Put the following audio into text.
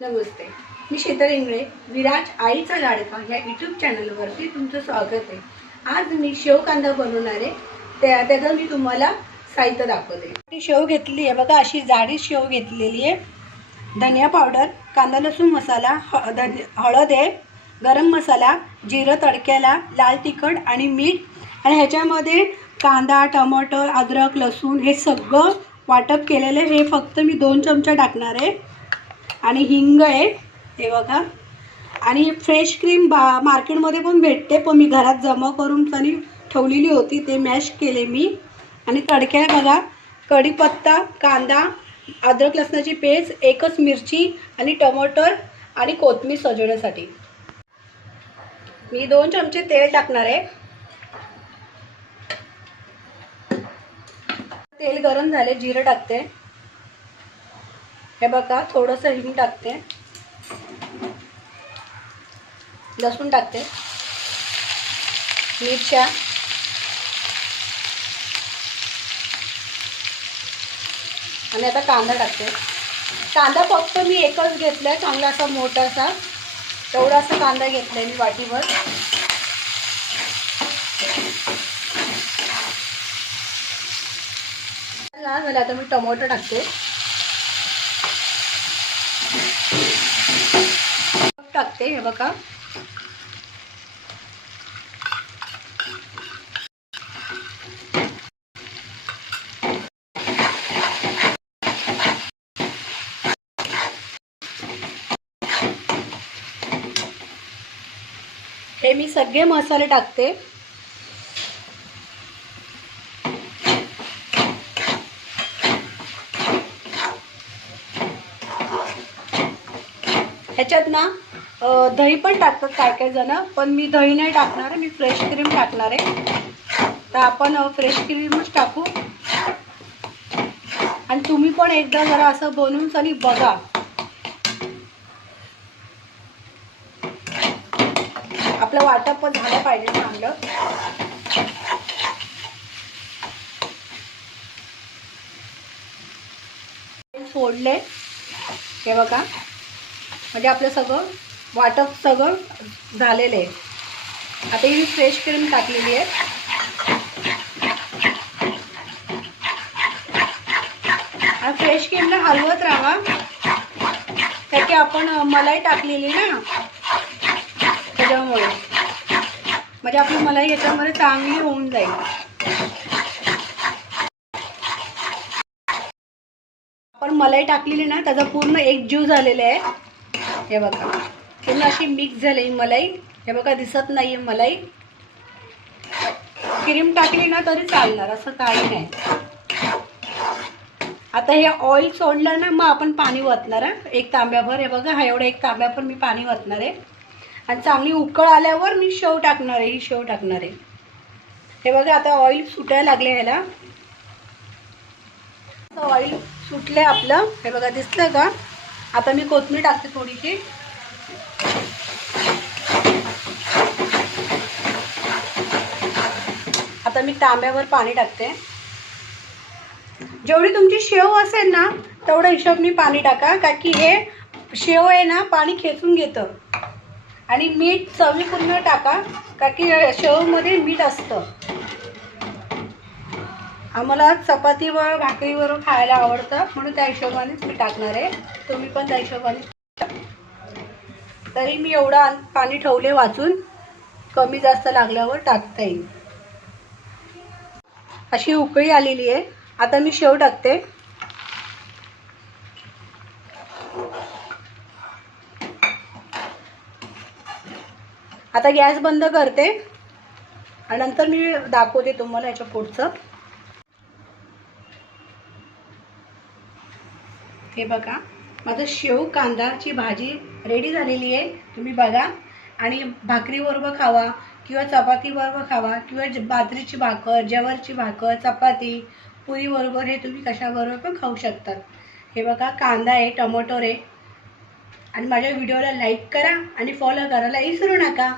नमस्ते. मी शीतल इंगळे विराज आईचा लाडका. या यूट्यूब चॅनलवरती तुमचं स्वागत आहे. आज मी शेव कांदा बनवणार आहे. त्या त्याचं मी तुम्हाला साहित्य दाखवते. ती शेव घेतली आहे. बघा अशी जाडी शेव घेतलेली आहे. धनिया पावडर कांदा लसूण मसाला ह धन हळद आहे गरम मसाला जिरं तडक्याला लाल तिखट आणि मीठ. आणि ह्याच्यामध्ये कांदा टमाटर अद्रक लसूण हे सगळं वाटप केलेलं आहे. हे फक्त मी दोन चमचा टाकणार आहे. आणि हिंग आहे हे बघा. आणि फ्रेश क्रीम बा मार्केटमध्ये पण भेटते पण मी घरात जमा करून त्यांनी ठेवलेली होती ते मॅश केले मी. आणि तडक्याला बघा कढीपत्ता कांदा अद्रक लसणाची पेस्ट एकच मिरची आणि टमाटर आणि कोथमीर सजवण्यासाठी. मी दोन चमचे तेल टाकणार आहे. तेल गरम झाले जिरं टाकते. हे बघा थोडंसं हिंग टाकते. लसूण टाकते. मिरच्या. आणि आता कांदा टाकते. कांदा फक्त मी एकच घेतला आहे चांगला असा मोठासा. तेवढासा कांदा घेतला आहे मी वाटीवर. लाल झाला आता मी टोमॅटो टाकते. टाकते हे बघा. हे मी सगळे मसाले टाकते. ह्याच्यात ना दही पण टाकतात काय काय जण पण मी दही नाही टाकणार आहे मी फ्रेश क्रीम टाकणार आहे. तर आपण फ्रेश क्रीमच टाकू. आणि तुम्ही पण एकदा जरा असं बनवून सनी बघा. आपलं वाटप पण झालं पाहिजे चांगलं फोडले हे बघा. म्हणजे आपलं सगळं वाटप सगळं झालेलं आहे. आता ही फ्रेश क्रीम टाकलेली आहे. फ्रेश क्रीमला हलवत राहा. त्याची आपण मलाई टाकलेली ना त्याच्यामुळे. म्हणजे आपली मलाई याच्यामध्ये चांगली होऊन जाईल. आपण मलाई टाकलेली ना त्याचा पूर्ण एक जीव झालेला आहे. हे बघा. पूर्ण अशी मिक्स झाली. मलाई हे बघा दिसत नाही आहे मलाई. क्रीम टाकली ना तरी चालणार असं काही नाही. आता हे ऑइल सोडलं ना मग आपण पाणी वतणार आहे एक तांब्याभर हे बघा हा एवढं एक तांब्याभर मी पाणी वतणार आहे. आणि चांगली उकळ आल्यावर मी शेव टाकणार आहे ही शेव टाकणार आहे. हे बघा आता ऑइल सुटायला लागले ह्याला. ऑइल सुटले आपलं. हे बघा दिसलं का? आता मी कोथमीर टाकते थोडीशी. आता मी तांब्यावर पाणी टाकते. जेवढी तुमची शेव असेल ना तेवढं हिशोबनी पाणी टाका का की हे शेव आहे ना पाणी खेचून घेतं. आणि मीठ चवीपूर्ण टाका का की शेवमध्ये मीठ असतं. आम्हाला चपातीवर भाकरीवर खायला आवडतं म्हणून त्या हिशोबानेच मी टाकणार आहे. तुम्ही पण त्या हिशोबाने तरी मी एवढा पाणी ठेवले वाचून कमी जास्त लागल्यावर टाकता येईल. अशी उकळी आलेली आहे. आता मी शेव टाकते. आता गॅस बंद करते. आणि नंतर मी दाखवते तुम्हाला याच्या पुढचं. हे बघा माझं शेव कांदाची भाजी रेडी झालेली आहे. तुम्ही बघा. आणि भाकरीबरोबर खावा. किंवा चपातीबरोबर खावा किंवा ज- बाजरीची भाकर जवरची भाकर चपाती पुरीबरोबर हे तुम्ही कशाबरोबर पण खाऊ शकतात. हे बघा कांदा आहे टमाटर आहे. आणि माझ्या व्हिडिओला लाईक करा आणि फॉलो करायला विसरू नका.